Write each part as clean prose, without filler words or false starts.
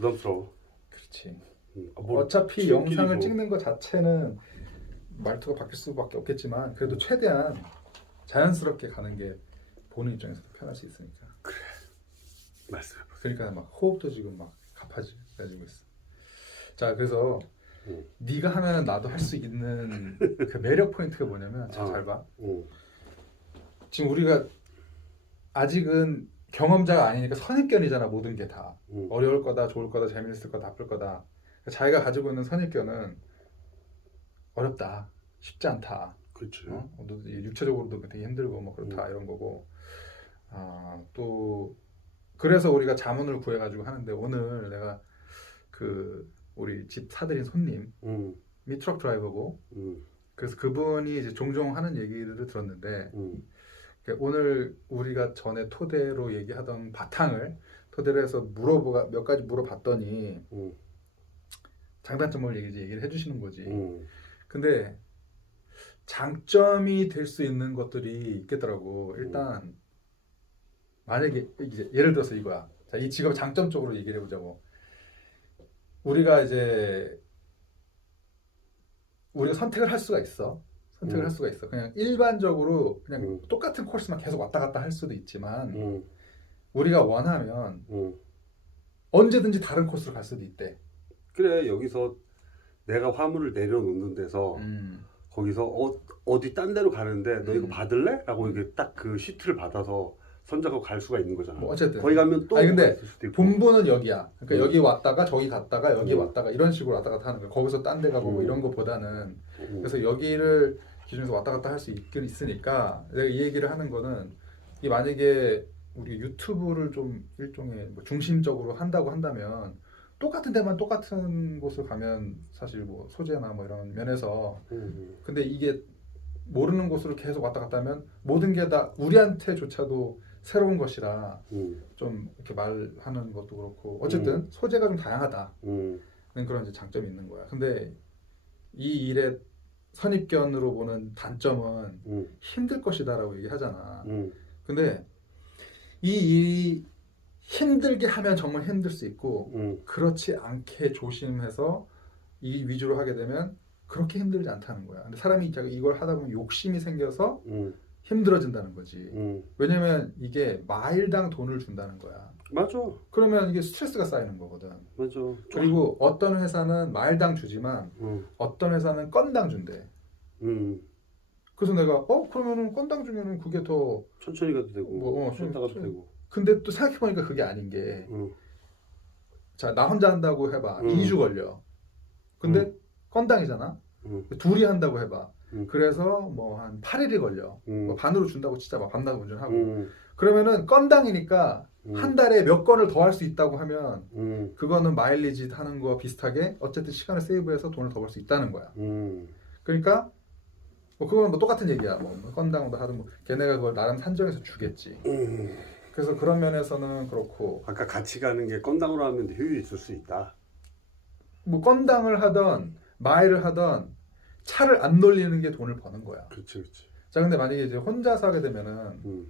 부담스러워. 그렇지. 뭘 어차피 지름길이 영상을 뭐. 찍는 것 자체는 말투가 바뀔 수밖에 없겠지만 그래도 최대한 자연스럽게 가는 게 보는 입장에서도 편할 수 있으니까. 말씀해. 그러니까 막 호흡도 지금 막 가파지고 있어. 자, 그래서 네가 하면은 나도 할 수 있는 그 매력 포인트가 뭐냐면 잘 봐. 지금 우리가 아직은 경험자가 아니니까 선입견이잖아. 모든 게 다 어려울 거다, 좋을 거다, 재미있을 거다, 나쁠 거다. 그러니까 자기가 가지고 있는 선입견은 어렵다, 쉽지 않다. 그렇지. 육체적으로도 되게 힘들고 뭐 그렇다 이런 거고. 또 그래서 우리가 자문을 구해가지고 하는데 오늘 내가 그 우리 집 사들인 손님이 트럭 드라이버고 그래서 그분이 이제 종종 하는 얘기들을 들었는데 그러니까 오늘 우리가 전에 토대로 얘기하던 바탕을 토대로 해서 몇 가지 물어봤더니 장단점을 얘기를 해주시는 거지. 근데 장점이 될 수 있는 것들이 있겠더라고. 일단 만약에 이제 예를 들어서 이거야. 자, 이 직업 장점 쪽으로 얘기를 해보자고. 우리가 선택을 할 수가 있어. 할 수가 있어. 그냥 일반적으로 그냥 똑같은 코스만 계속 왔다 갔다 할 수도 있지만 우리가 원하면 언제든지 다른 코스로 갈 수도 있대. 그래, 여기서 내가 화물을 내려놓는 데서 거기서 어디 딴 데로 가는데 너 이거 받을래? 라고 이게 딱 그 시트를 받아서 선적하고 갈 수가 있는 거잖아. 뭐 어쨌든 거기 가면 또 근데 있을 수도 있고. 본부는 여기야. 그러니까 여기 왔다가 저기 갔다가 여기 왔다가 이런 식으로 왔다 갔다 하는 거야. 거기서 딴 데 가고 뭐 이런 거보다는 그래서 여기를 기준에서 왔다 갔다 할 수 있으니까 내가 이 얘기를 하는 거는 이 만약에 우리 유튜브를 좀 일종의 뭐 중심적으로 한다고 한다면 똑같은 데만 똑같은 곳을 가면 사실 뭐 소재나 뭐 이런 면에서 근데 이게 모르는 곳으로 계속 왔다 갔다 하면 모든 게 다 우리한테조차도 새로운 것이라 좀 이렇게 말하는 것도 그렇고 어쨌든 소재가 좀 다양하다 그런 이제 장점이 있는 거야. 근데 이 일의 선입견으로 보는 단점은 힘들 것이다라고 얘기하잖아. 근데 이 일이 힘들게 하면 정말 힘들 수 있고 그렇지 않게 조심해서 이 위주로 하게 되면 그렇게 힘들지 않다는 거야. 근데 사람이 이걸 하다 보면 욕심이 생겨서 힘들어진다는 거지. 왜냐면 이게 마일당 돈을 준다는 거야. 맞아. 그러면 이게 스트레스가 쌓이는 거거든. 맞아. 그리고 어떤 회사는 마일당 주지만 어떤 회사는 건당 준대. 그래서 내가 그러면은 건당 주면은 그게 더 천천히 가도 되고 뭐, 쉬었다 가도 되고. 근데 또 생각해보니까 그게 아닌 게 자, 나 혼자 한다고 해봐. 2주 걸려. 근데 건당이잖아. 둘이 한다고 해봐. 그래서 뭐 한 8일이 걸려. 뭐 반으로 준다고 치자. 막 밤낮 운전하고. 그러면은 건당이니까 한 달에 몇 건을 더 할 수 있다고 하면 그거는 마일리지 하는 거와 비슷하게 어쨌든 시간을 세이브해서 돈을 더 벌 수 있다는 거야. 그러니까 뭐 그거는 뭐 똑같은 얘기야. 뭐 건당도 하든 뭐 걔네가 그걸 나름 산정해서 주겠지. 그래서 그런 면에서는 그렇고 아까 같이 가는 게 건당으로 하면 효율이 있을 수 있다. 뭐 건당을 하던 마일을 하던 차를 안 돌리는 게 돈을 버는 거야. 그렇지, 그렇지. 자, 근데 만약에 이제 혼자서 하게 되면은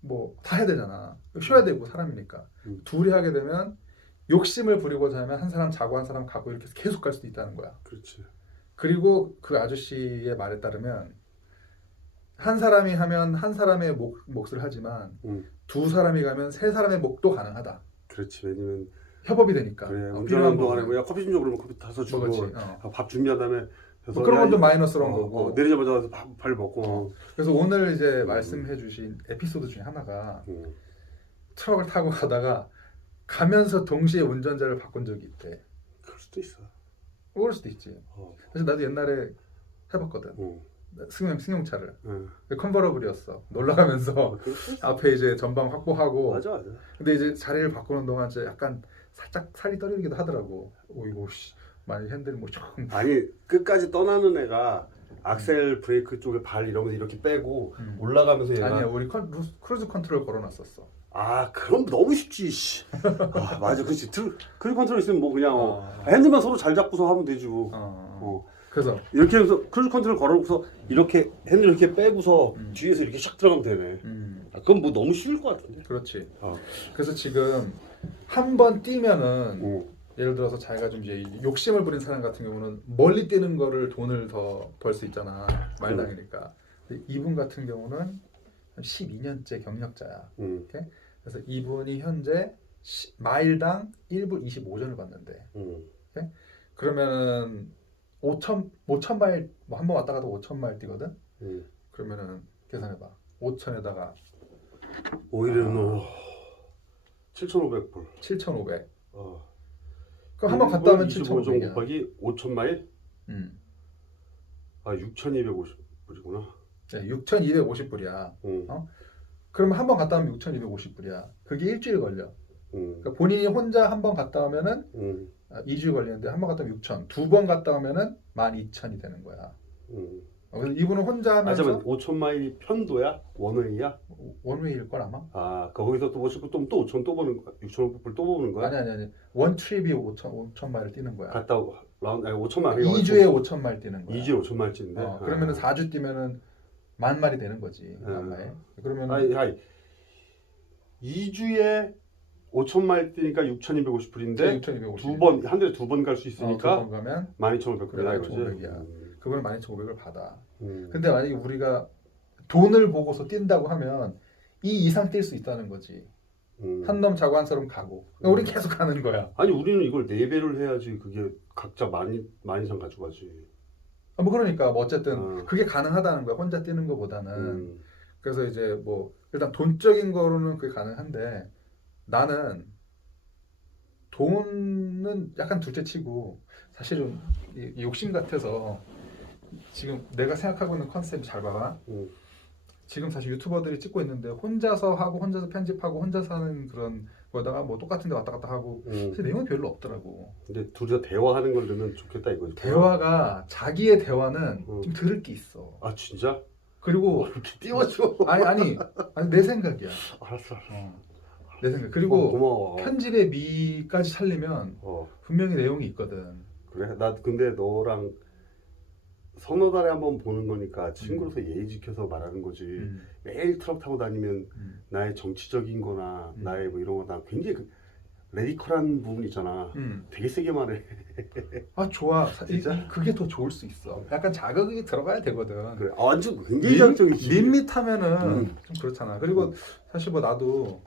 뭐 다 해야 되잖아. 쉬어야 되고 사람이니까. 둘이 하게 되면 욕심을 부리고자 하면 한 사람 자고 한 사람 가고 이렇게 계속 갈 수도 있다는 거야. 그렇지. 그리고 그 아저씨의 말에 따르면 한 사람이 하면 한 사람의 몫을 하지만 두 사람이 가면 세 사람의 몫도 가능하다. 그렇지. 왜냐면 협업이 되니까. 그래. 운전하는 동안에 뭐야 커피 좀 줘 그러면 커피 타서 주고 밥 준비한 다음에 뭐 그런 건 좀 마이너스런 거고 내리자마자 가서 밥 먹고. 그래서 오늘 이제 말씀해주신 에피소드 중에 하나가 트럭을 타고 가다가 가면서 동시에 운전자를 바꾼 적이 있대. 그럴 수도 있어. 그럴 수도 있지. 그래서 나도 옛날에 해봤거든. 승용차를. 컨버러블이었어. 놀라가면서 앞에 이제 전방 확보하고. 맞아. 근데 이제 자리를 바꾸는 동안 이제 약간 살짝 살이 떨리기도 하더라고. 이거 많이 핸들 뭐 좀. 아니 끝까지 떠나는 애가 악셀 브레이크 쪽에 발 이러면 이렇게 빼고 올라가면서 얘가 아니야 우리 크루즈 컨트롤 걸어놨었어. 그럼 너무 쉽지. 맞아, 그렇지. 크루즈 컨트롤 있으면 뭐 그냥 핸들만 서로 잘 잡고서 하면 되지 뭐. 그래서 이렇게 해서 크루즈 컨트롤 걸어놓고서 이렇게 핸들 이렇게 빼고서 뒤에서 이렇게 샥 들어가면 되네. 그건 뭐 너무 쉬울 것 같은데. 그렇지. 그래서 지금 한 번 뛰면은 응. 예를 들어서 자기가 좀 이제 욕심을 부린 사람 같은 경우는 멀리 뛰는 거를 돈을 더 벌 수 있잖아. 마일당이니까. 근데 이분 같은 경우는 12년째 경력자야. 응. 오케이? 그래서 이분이 현재 마일당 1분 25전을 받는데. 응. 오케이? 그러면은 5천 마일 뭐 한 번 왔다 가도 5천 마일 뛰거든. 응. 그러면은 계산해 봐. 5천에다가 오히려 너 7,500불. 7,500. 어. 그럼 한 번 갔다 오면 25점 7,500이야. 곱하기 5천 마일? 음. 아 6,250불이구나. 네, 6,250불이야. 응. 어? 그러면 한 번 갔다 오면 6,250불이야. 그게 일주일 걸려. 응. 그러니까 본인이 혼자 한 번 갔다 오면은 응. 2주일 걸리는데 한 번 갔다 오면 6천. 두 번 갔다 오면은 12,000이 되는 거야. 응. 그래서 이분은 혼자 아 하면서 잠깐 5천 마일이 편도야? 원웨이야? 원웨이일 걸 아마? 아 거기서 또 모시고 또 5천 또 버는 거야? 6,500불 또 버는 거야? 아니. 원 트립이 5천 마일을 뛰는 거야. 갔다 라운드 아니 5천 마일. 2주에 5천 마일 뛰는 거야. 2주에 5천 마일인데. 그러면은 4주 뛰면은 10,000마일이 되는 거지. 10,000마일. 그러면은 아니 2주에 5천 마일 뛰니까 6,250불인데 6,250. 두 번 한 달에 두 번 갈 수 있으니까 두번 가면 12,500불이다 이거지. 12,500이야. 그걸 12,500을 받아. 음. 근데 만약에 우리가 돈을 보고서 뛴다고 하면 이 이상 뛸 수 있다는 거지. 한 놈 자고 한 사람 가고. 우린 계속 가는 거야. 아니 우리는 이걸 4배를 해야지 그게 각자 많이 상 가져가지. 뭐 그러니까 뭐 어쨌든 그게 가능하다는 거야. 혼자 뛰는 것보다는. 그래서 이제 뭐 일단 돈적인 거로는 그게 가능한데 나는 돈은 약간 둘째치고 사실은 이 욕심 같아서 지금 내가 생각하고 있는 컨셉이 잘 봐봐. 지금 사실 유튜버들이 찍고 있는데 혼자서 하고 혼자서 편집하고 혼자서 하는 그런 거다가 뭐 똑같은 데 왔다 갔다 하고 사실 내용이 별로 없더라고. 근데 둘이서 대화하는 걸 넣으면 좋겠다 이거지. 대화가 자기의 대화는 좀 들을 게 있어. 아 진짜? 그리고 이렇게 띄워줘. 아니 내 생각이야. 알았어. 내 생각. 그리고 고마워. 편집의 미까지 살리면 분명히 내용이 있거든. 그래? 나 근데 너랑 서너 달에 한번 보는 거니까 친구로서 예의 지켜서 말하는 거지. 매일 트럭 타고 다니면 나의 정치적인 거나 나의 뭐 이런 거 나 굉장히 레디컬한 부분 있잖아. 되게 세게 말해. 아 좋아. 진짜? 그게 더 좋을 수 있어. 약간 자극이 들어가야 되거든. 그래. 완전 굉장히 자극적이지. 밋밋하면은 좀 그렇잖아. 그리고 사실 뭐 나도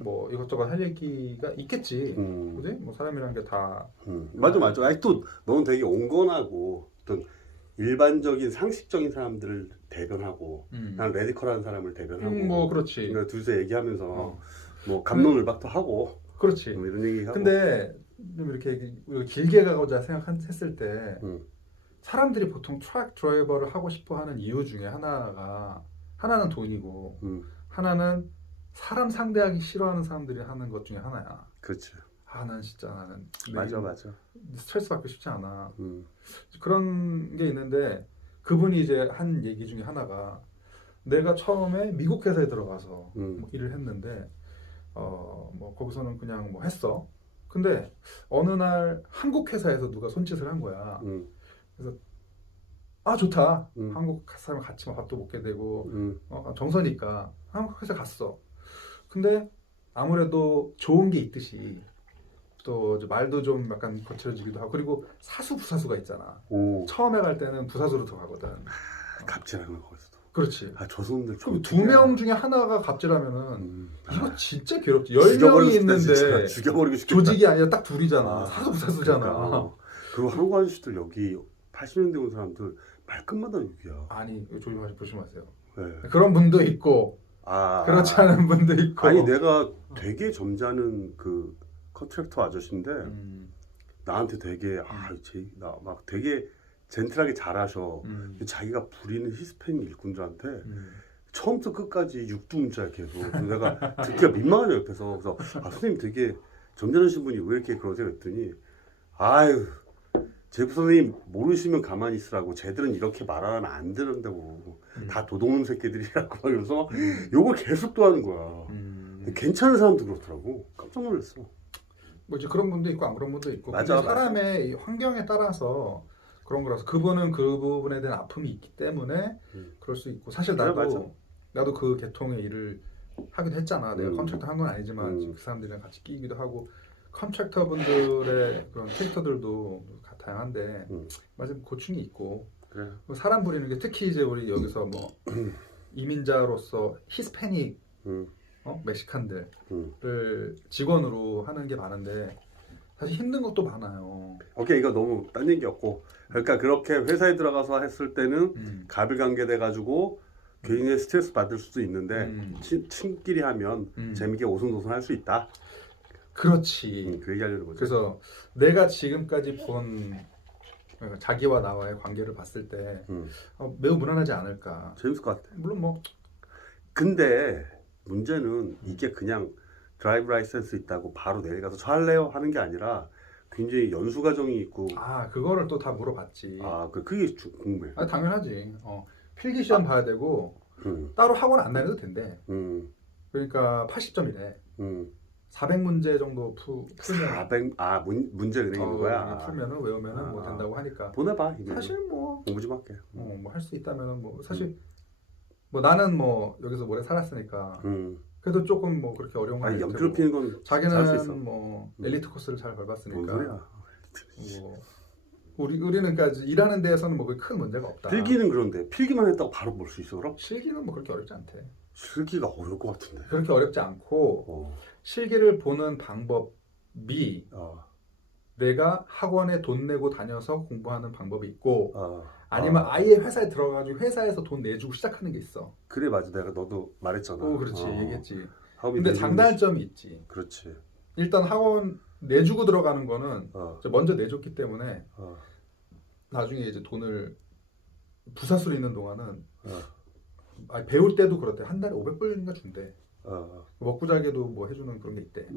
뭐 이것저것 할 얘기가 있겠지. 그지? 뭐 사람이란 게 다. 맞아. 아니 또 너는 되게 온건하고 어떤 일반적인 상식적인 사람들을 대변하고 난 레디컬한 사람을 대변하고 뭐 그렇지. 그러니까 둘이서 얘기하면서 뭐 감론을박도 하고 그렇지. 뭐 이런 얘기하고. 근데 좀 이렇게 길게 가고자 생각했을 때 사람들이 보통 트럭 드라이버를 하고 싶어 하는 이유 중에 하나는 돈이고 하나는 사람 상대하기 싫어하는 사람들이 하는 것 중에 하나야. 그렇지. 나는 진짜 나는 맞아. 스트레스 받기 쉽지 않아. 그런 게 있는데 그분이 이제 한 얘기 중에 하나가 내가 처음에 미국 회사에 들어가서 뭐 일을 했는데 뭐 거기서는 그냥 뭐 했어. 근데 어느 날 한국 회사에서 누가 손짓을 한 거야. 그래서 아 좋다. 한국 사람 같이 밥도 먹게 되고 정서니까 한국 회사 갔어. 근데 아무래도 좋은 게 있듯이 또 말도 좀 약간 거칠어지기도 하고 그리고 사수부사수가 있잖아. 처음에 갈 때는 부사수로 들어가거든. 갑질하는 거 거기서도. 그렇지. 아 조선들 그럼 2명 중에 하나가 갑질하면은 이거 진짜 괴롭지. 10명이 있는데 죽여버리고 싶겠다. 조직이 아니라 딱 둘이잖아. 사수부사수잖아. 그러니까. 그리고 한국 아저씨들 여기 80년대 온 사람들 말끝마다 욕이야. 아니 조심하세요. 네. 그런 분도 있고 그렇지 않은 분도 있고. 아니 내가 되게 점잖은 그 컨트랙터 아저씨인데 나한테 되게 나 막 되게 젠틀하게 잘하셔. 자기가 부리는 히스패닉 일꾼들한테 처음부터 끝까지 육두문자야 계속. 내가 듣기가 민망하죠 옆에서. 그래서 선생님 되게 점잖으신 분이 왜 이렇게 그러세요 했더니 아유 제프 선생님 모르시면 가만히 있으라고 쟤들은 이렇게 말하면 안 되는다고 다 도둑놈 새끼들이라고 막 이러면서 욕을 계속 또 하는 거야. 괜찮은 사람도 그렇더라고. 깜짝 놀랐어. 뭐 이제 그런 분도 있고 안 그런 분도 있고. 맞아. 사람의 환경에 따라서 그런 거라서 그분은 그 부분에 대한 아픔이 있기 때문에 그럴 수 있고 사실 나도 그 계통의 일을 하기도 했잖아. 내가 컨트랙터 한 건 아니지만 그 사람들이랑 같이 끼기도 하고 컨트랙터 분들의 그런 캐릭터들도 다양한데 맞아 고충이 있고 그래. 사람 부리는 게 특히 이제 우리 여기서 뭐 이민자로서 히스패닉 멕시칸들을 직원으로 하는 게 많은데 사실 힘든 것도 많아요. 오케이, 이거 너무 딴 얘기였고, 그러니까 그렇게 회사에 들어가서 했을 때는 가불관계 돼가지고 개인의 스트레스 받을 수도 있는데 친끼리 하면 재밌게 오순도순 할 수 있다. 그렇지. 그 얘기하려는 거죠. 그래서 내가 지금까지 본 자기와 나와의 관계를 봤을 때 매우 무난하지 않을까. 재밌을 것 같아. 물론 뭐 근데 문제는 이게 그냥 드라이브 라이센스 있다고 바로 내일 가서 저 할래요 하는 게 아니라 굉장히 연수 과정이 있고. 그거를 또 다 물어봤지. 그게 궁금해. 당연하지. 필기 시험 봐야 되고 따로 학원 안 다녀도 된대. 그러니까 80점이래. 400문제 정도 풀면 400 문제 은행 있는 거야. 풀면은 외우면은 뭐 된다고 하니까. 보내봐. 사실 뭐 공부 좀 할게. 뭐 할 수 있다면은 뭐 사실 뭐 나는 뭐 여기서 오래 살았으니까 그래도 조금 뭐 그렇게 어려운 건 아니고 연필로 피는 건 잘할 수 있어. 자기는 뭐 엘리트 코스를 잘 밟았으니까. 뭔 소리야? 뭐 우리는까 일하는 데에서는 뭐 큰 문제가 없다. 필기는 그런데 필기만 했다고 바로 볼 수 있어 그럼? 실기는 뭐 그렇게 어렵지 않대. 실기가 어려울 것 같은데. 그렇게 어렵지 않고 실기를 보는 방법이 내가 학원에 돈 내고 다녀서 공부하는 방법이 있고 아니면 아예 회사에 들어가가지고 회사에서 돈 내주고 시작하는 게 있어. 그래 맞아. 내가 너도 말했잖아. 그렇지 얘기했지. 학업이 근데 장단점이 있지. 그렇지. 일단 학원 내주고 들어가는 거는 먼저 내줬기 때문에 나중에 이제 돈을 부사수로 있는 동안은 배울 때도 그렇대. 한 달에 500불인가 준대. 먹고자기도 뭐 해주는 그런 게 있대.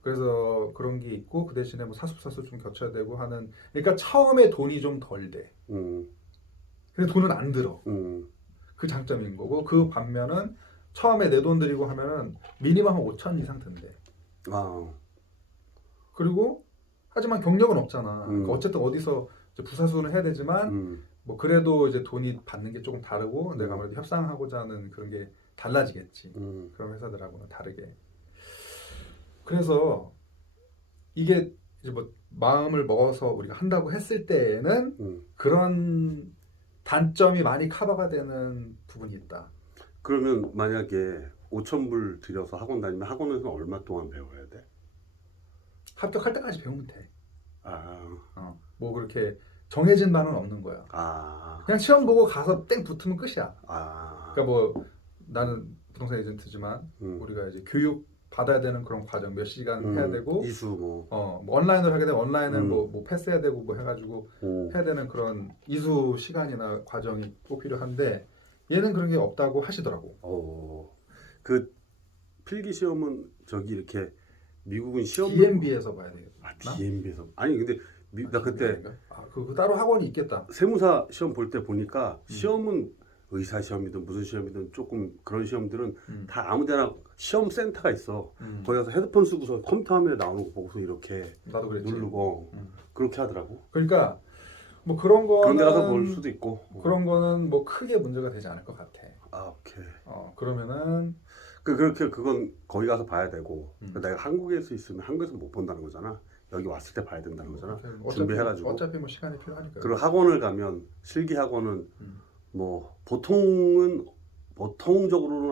그래서 그런 게 있고 그 대신에 뭐 사수사수 좀 겹쳐야 되고 하는. 그러니까 처음에 돈이 좀 덜 돼. 근데 돈은 안 들어. 그 장점인 거고 그 반면은 처음에 내 돈 들이고 하면은 미니멈 한 5천 이상 든대. 그리고 하지만 경력은 없잖아. 그러니까 어쨌든 어디서 이제 부사수는 해야 되지만 뭐 그래도 이제 돈이 받는 게 조금 다르고 내가 아무래도 협상하고자 하는 그런 게 달라지겠지. 그런 회사들하고는 다르게. 그래서 이게 이제 뭐 마음을 먹어서 우리가 한다고 했을 때에는 그런 단점이 많이 커버가 되는 부분이 있다. 그러면 만약에 5,000불 들여서 학원 다니면 학원에서 얼마 동안 배워야 돼? 합격할 때까지 배우면 돼. 뭐 그렇게 정해진 바는 없는 거야. 그냥 시험 보고 가서 땡 붙으면 끝이야. 그러니까 뭐 나는 부동산 에이전트지만 우리가 이제 교육 받아야 되는 그런 과정 몇 시간 해야 되고 이수 뭐 온라인으로 하게 되면 온라인을 뭐 패스해야 되고 뭐 해가지고 해야 되는 그런 이수 시간이나 과정이 꼭 필요한데 얘는 그런 게 없다고 하시더라고. 그 필기 시험은 저기 이렇게 미국은 시험 DMB에서 봐야 되겠다. DMB에서 아니 근데 나 그때 그 따로 학원이 있겠다. 세무사 시험 볼 때 보니까 시험은 의사 시험이든 무슨 시험이든 조금 그런 시험들은 다 아무데나 시험 센터가 있어. 거기 가서 헤드폰 쓰고서 컴퓨터 화면에 나오는 거 보고서 이렇게 나도 그랬지. 누르고 그렇게 하더라고. 그러니까 뭐 그런 거는 그런 데 가서 볼 수도 있고 그런 거는 뭐 크게 문제가 되지 않을 것 같아. 오케이. 그러면은 그렇게 그건 거기 가서 봐야 되고 내가 한국에서 있으면 한국에서 못 본다는 거잖아. 여기 왔을 때 봐야 된다는 거잖아. 준비해가지고. 어차피 뭐 시간이 필요하니까. 그리고 학원을 가면 실기 학원은 뭐 보통적으로는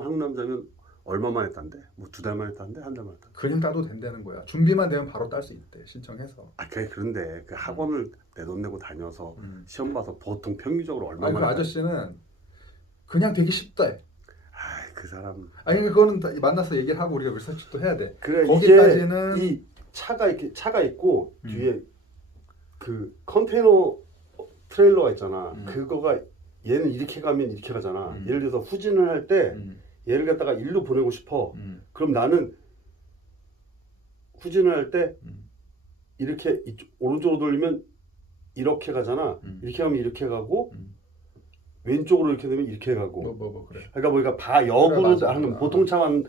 한국 남자면 얼마만 했단데? 뭐 2달 만에 했단데? 한 달 만에 했단데? 그냥 따도 된다는 거야. 준비만 되면 바로 딸 수 있대. 신청해서. 그런데 그 학원을 내 돈 내고 다녀서 시험 봐서 보통 평균적으로 아니 얼마만 그 아저씨는 그냥 되기 쉽대. 그 사람. 아니 그거는 만나서 얘기를 하고 우리가 리서치도 해야 돼. 그래 거기까지는 이 차가 이렇게 차가 있고 뒤에 그 컨테이너 트레일러가 있잖아. 그거가 얘는 이렇게 가면 이렇게 가잖아. 예를 들어서 후진을 할 때 얘를 갖다가 일로 보내고 싶어. 그럼 나는 후진을 할 때 이렇게 오른쪽으로 돌리면 이렇게 가잖아. 이렇게 하면 이렇게 가고 왼쪽으로 이렇게 되면 이렇게 가고. 그래. 그러니까 역으로 그래, 하는 보통 차만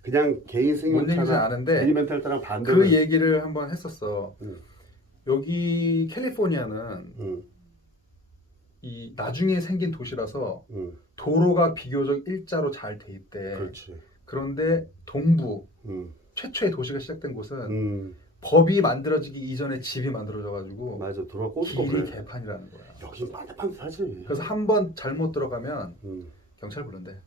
그냥 개인 승용차나 미니멘탈 차랑 반대로 그 얘기를 한번 했었어. 여기 캘리포니아는 이 나중에 생긴 도시라서 음, 도로가 비교적 일자로 잘 돼 있대. 그렇지. 그런데 동부 음, 최초의 도시가 시작된 곳은 음, 법이 만들어지기 이전에 집이 만들어져가지고 맞아. 돌아 꼬수고 길이 그래. 개판이라는 거야. 여기 만대판 사지. 그래서 한 번 잘못 들어가면 음, 경찰 부른대.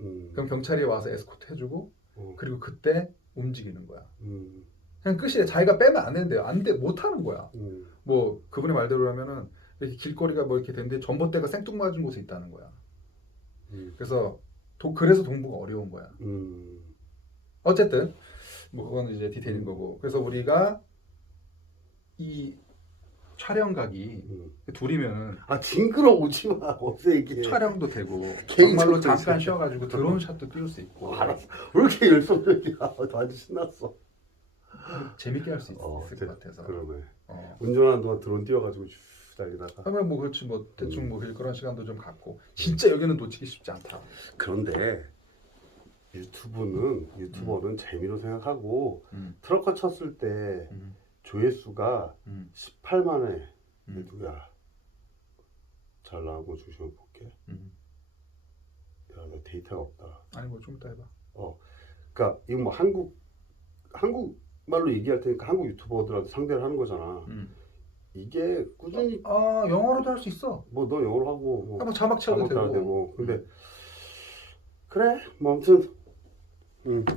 음, 그럼 경찰이 와서 에스코트 해주고 그리고 그때 움직이는 거야. 음, 그냥 끝이래. 자기가 빼면 안 된대요. 안 돼, 못 하는 거야. 음, 뭐 그분의 말대로라면은 이렇게 길거리가 뭐 이렇게 됐는데 전봇대가 생뚱맞은 곳에 있다는 거야. 그래서 그래서 동부가 어려운 거야. 어쨌든 뭐 그건 이제 디테일인 거고. 그래서 우리가 이 촬영각이 둘이면은 아 징그러우지 마. 어서 얘기해. 촬영도 되고 개인 정말로 촬영 잠깐 있어요. 쉬어가지고 드론 샷도 찍을 수 있고 알았어. 왜 이렇게 열성적이야? 아주 신났어. 재밌게 할 수 있을 것 같아서. 그러네. 운전하는 동안 드론 띄워가지고 슉 달리다가. 하면 뭐 그렇지 뭐 대충 뭐 그런 시간도 좀 갖고 진짜 여기는 놓치기 쉽지 않다. 그런데 유튜버는 재미로 생각하고 트럭커 쳤을 때 조회수가 18만에 누구야? 잘 나온 거 조심해 볼게. 야, 나 데이터가 없다. 아니 뭐 좀 이따 해봐. 그러니까 이거 뭐 한국 말로 얘기할 테니까 한국 유튜버들한테 상대를 하는 거잖아. 이게 꾸준히 영어로도 할 수 있어. 뭐 너 영어로 하고 뭐 자막 쳐도 자막도 되고. 근데 그래 뭐 아무튼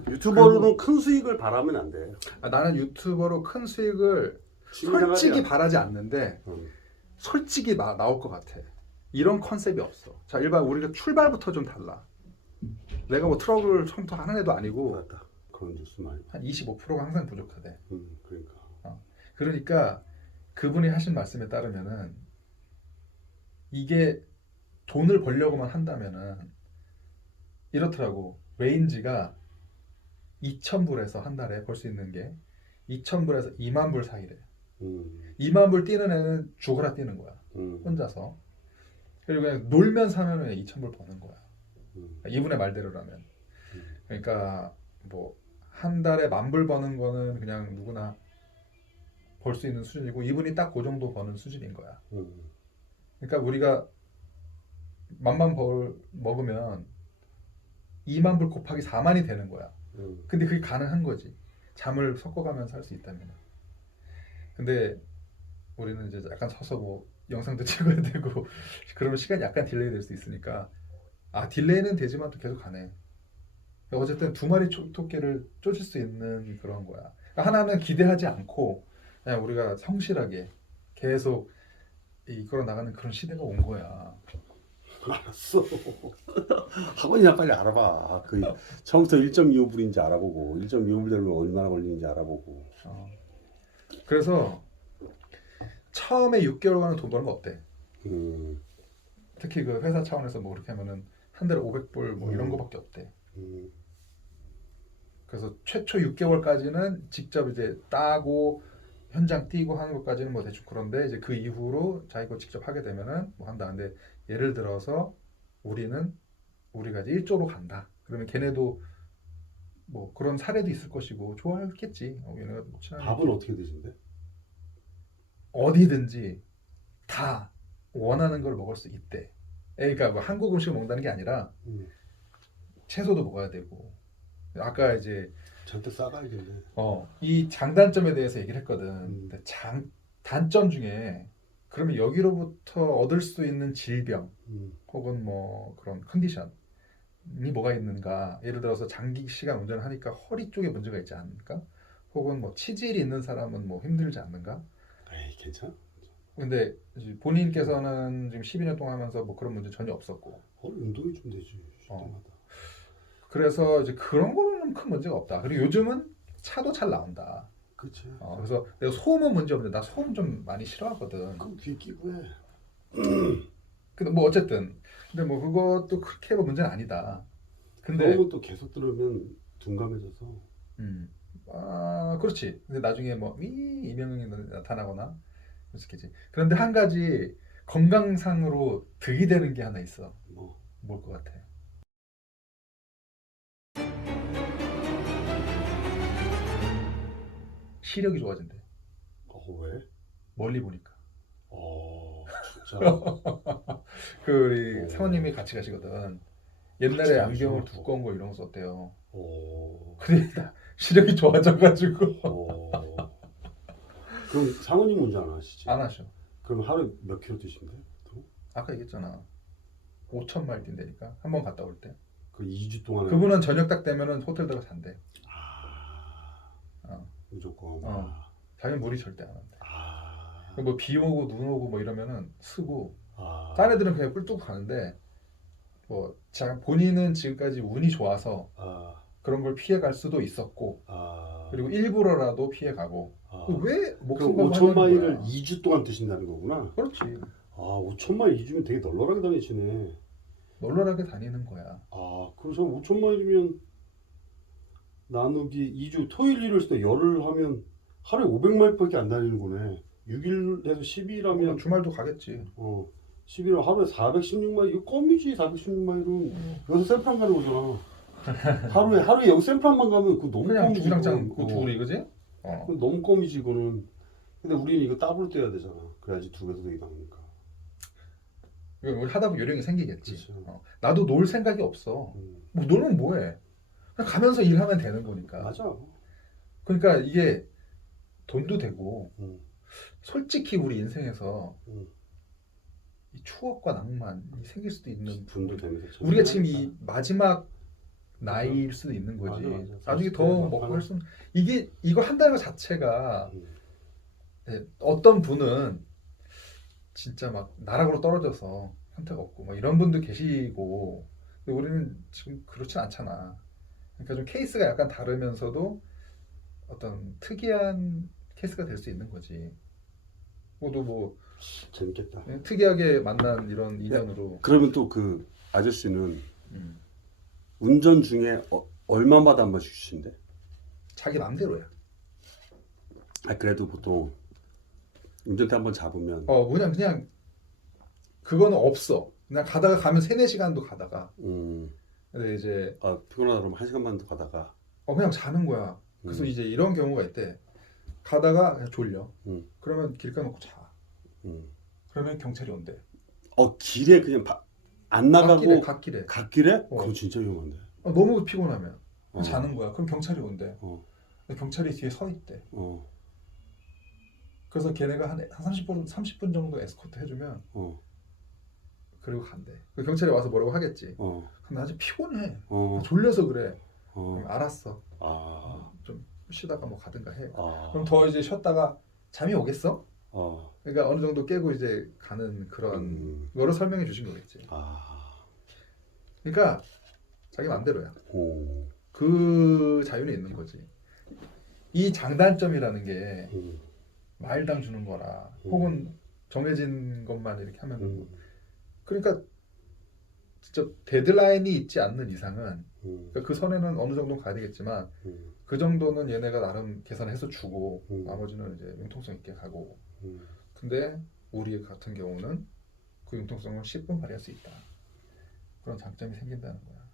유튜버로는 큰 수익을 바라면 안 돼. 나는 유튜버로 큰 수익을 취미생활이야. 솔직히 바라지 않는데 솔직히 나올 것 같아. 이런 컨셉이 없어. 자, 일반 우리가 출발부터 좀 달라. 내가 뭐 트러블 처음부터 하는 애도 아니고 맞다. 그런 뉴스 많이. 한 25%가 항상 부족하대. 그러니까. 그러니까 그분이 하신 말씀에 따르면은 이게 돈을 벌려고만 한다면은 이렇더라고. 레인지가 2,000불에서 한 달에 벌 수 있는 게 2,000불에서 2만 불 사이래. 2만 불 뛰는 애는 죽어라 뛰는 거야. 혼자서. 그리고 그냥 놀면 사면은 2,000불 버는 거야. 이분의 말대로라면. 그러니까 뭐 한 달에 10,000불 버는 거는 그냥 누구나 벌 수 있는 수준이고 이분이 딱 그 정도 버는 수준인 거야. 그러니까 우리가 10,000불 먹으면 2만 불 곱하기 4만이 되는 거야. 근데 그게 가능한 거지. 잠을 섞어가면서 할 수 있다면. 근데 우리는 이제 약간 서서 뭐 영상도 찍어야 되고 그러면 시간이 약간 딜레이 될 수 있으니까 딜레이는 되지만 또 계속 가네. 어쨌든 두 마리 토끼를 쫓을 수 있는 그런 거야. 그러니까 하나는 기대하지 않고 그냥 우리가 성실하게 계속 이끌어 나가는 그런 시대가 온 거야. 알았어. 학원이나 빨리 알아봐. 그 처음부터 1.25불인지 알아보고 1.25불 되면 얼마나 걸리는지 알아보고. 그래서 처음에 6개월간은 돈 버는 거 어때? 특히 그 회사 차원에서 뭐 그렇게 하면은 한 달에 500불 뭐 이런 거밖에 없대. 그래서 최초 6개월까지는 직접 이제 따고 현장 뛰고 하는 것까지는 뭐 대충 그런데 이제 그 이후로 자기가 직접 하게 되면은 뭐 한다. 근데 예를 들어서 우리가 이제 1조로 간다. 그러면 걔네도 뭐 그런 사례도 있을 것이고 좋아했겠지. 얘네가 밥은 어떻게 드신대? 어디든지 다 원하는 걸 먹을 수 있대. 그러니까 뭐 한국 음식을 먹는다는 게 아니라 채소도 먹어야 되고. 아까 이제 잔뜩 싸가야겠네. 이 장단점에 대해서 얘기를 했거든. 근데 단점 중에 그러면 여기로부터 얻을 수 있는 질병 혹은 뭐 그런 컨디션이 뭐가 있는가? 예를 들어서 장기 시간 운전을 하니까 허리 쪽에 문제가 있지 않을까? 혹은 뭐 치질이 있는 사람은 뭐 힘들지 않는가? 에이 괜찮아. 근데 본인께서는 지금 12년 동안 하면서 뭐 그런 문제 전혀 없었고. 운동이 좀 되지. 때마다. 그래서 이제 그런 거는 큰 문제가 없다. 그리고 요즘은 차도 잘 나온다. 그렇지. 그래서 내가 소음은 문제 없는데 나 소음 좀 많이 싫어하거든. 그럼 뒤에 끼고 해. 근데 뭐 어쨌든 근데 뭐 그것도 그렇게 뭐 문제는 아니다. 근데 소음은 또 계속 들으면 둔감해져서. 그렇지. 근데 나중에 뭐 이명이 나타나거나 그렇겠지. 그런데 한 가지 건강상으로 득이 되는 게 하나 있어. 뭘 것 같아? 시력이 좋아진대. 왜? 멀리 보니까. 맞아. 그 우리 오. 사모님이 같이 가시거든. 같이 옛날에 가시죠? 안경을 두꺼운 거 이런 거 썼대요. 오. 근데 나 시력이 좋아져가지고 오. 그럼 사모님 운전 안 하시지? 안 하셔. 그럼 하루에 몇 킬로 뛰신대? 보통? 아까 얘기했잖아. 5천 마일 뛴다니까. 한 번 갔다 올 때. 그 2주 동안에 그분은 저녁 딱 되면은 호텔 들어가 잔대. 아, 어. 무조건. 어. 자기는 무리 절대 안 한대. 아. 뭐 비 오고 눈 오고 뭐 이러면은 쓰고 아. 딴 애들은 그냥 꿀뚝 가는데 뭐 본인은 지금까지 운이 좋아서 아. 그런 걸 피해갈 수도 있었고 아. 그리고 일부러라도 피해가고 아. 왜 그 목숨 걸고 5천 하는 마일을 거야. 2주 동안 뛰신다는 거구나. 그렇지. 아, 5천 마일 2주면 되게 널널하게 다니시네. 널널하게 다니는 거야. 아, 그럼 저 5천 마일이면 나누기 2주 토일 일요일 때 열을 하면 하루에 500마일밖에 안 다니는 거네. 6일에서 10일하면 주말도 가겠지. 11일 하루에 416마일. 이거 껌이지. 416마일은 여기서 샌프란 가는 거잖아. 하루에 여기 샌프란만 가면 그거 너무 그냥 껌이지. 주구장창 그거. 그 둘이 그지? 그건 너무 껌이지 이거는. 근데 우리는 이거 더블 떼야 되잖아. 그래야지 두 배도 되게 나오니까. 이거 우리 하다 보면 요령이 생기겠지. 그렇죠. 나도 놀 생각이 없어. 뭐 놀면 뭐해? 그냥 가면서 일하면 되는 거니까. 맞아. 그러니까 이게 돈도 되고 음. 솔직히 우리 인생에서 음. 이 추억과 낭만이 생길 수도 있는 분도 되면서 우리가 지금 이 마지막 나이일 수도 있는 거지. 맞아. 나중에 더 40대 먹고 막 할 수는 이거 한다는 것 자체가 음. 네, 어떤 분은 진짜 막 나락으로 떨어져서 선택 없고 막 이런 분도 계시고 근데 우리는 지금 그렇진 않잖아. 그러니까 좀 케이스가 약간 다르면서도 어떤 특이한 케이스가 될 수 있는 거지. 모두 뭐 재밌겠다. 특이하게 만난 이런 인연으로 그러면 또 그 아저씨는 음, 운전 중에 얼마마다 한 번씩 주신대? 자기 맘대로야. 아, 그래도 보통 운전대 한 번 잡으면 그냥 그거는 없어. 그냥 가면 3-4시간도 가다가 근데 이제 피곤하다 그러면 1시간만 더 가다가 그냥 자는 거야. 그래서 이제 이런 경우가 있대. 가다가 그냥 졸려. 그러면 길 까놓고 자. 그러면 경찰이 온대. 길에 그냥 안 나가고 갓길에. 갓길에? 그거 진짜 위험한데. 너무 피곤하면 자는 거야. 그럼 경찰이 온대. 어. 근데 경찰이 뒤에 서 있대. 어. 그래서 걔네가 한 30분 정도 에스코트 해주면 그리고 간대. 그 경찰이 와서 뭐라고 하겠지. 그럼 나 아직 피곤해. 졸려서 그래. 알았어. 좀 쉬다가 뭐 가든가 해. 그럼 더 이제 쉬었다가 잠이 오겠어? 그러니까 어느 정도 깨고 이제 가는 그런 거를 설명해 주신 거겠지. 그러니까 자기 맘대로야. 그 자유는 있는 거지. 이 장단점이라는 게 마일당 주는 거라 혹은 정해진 것만 이렇게 하면 그러니까 진짜 데드라인이 있지 않는 이상은 그러니까 그 선에는 어느 정도 가야 되겠지만 그 정도는 얘네가 나름 계산해서 주고 나머지는 이제 융통성 있게 가고 근데 우리 같은 경우는 그 융통성을 10분 발휘할 수 있다. 그런 장점이 생긴다는 거야.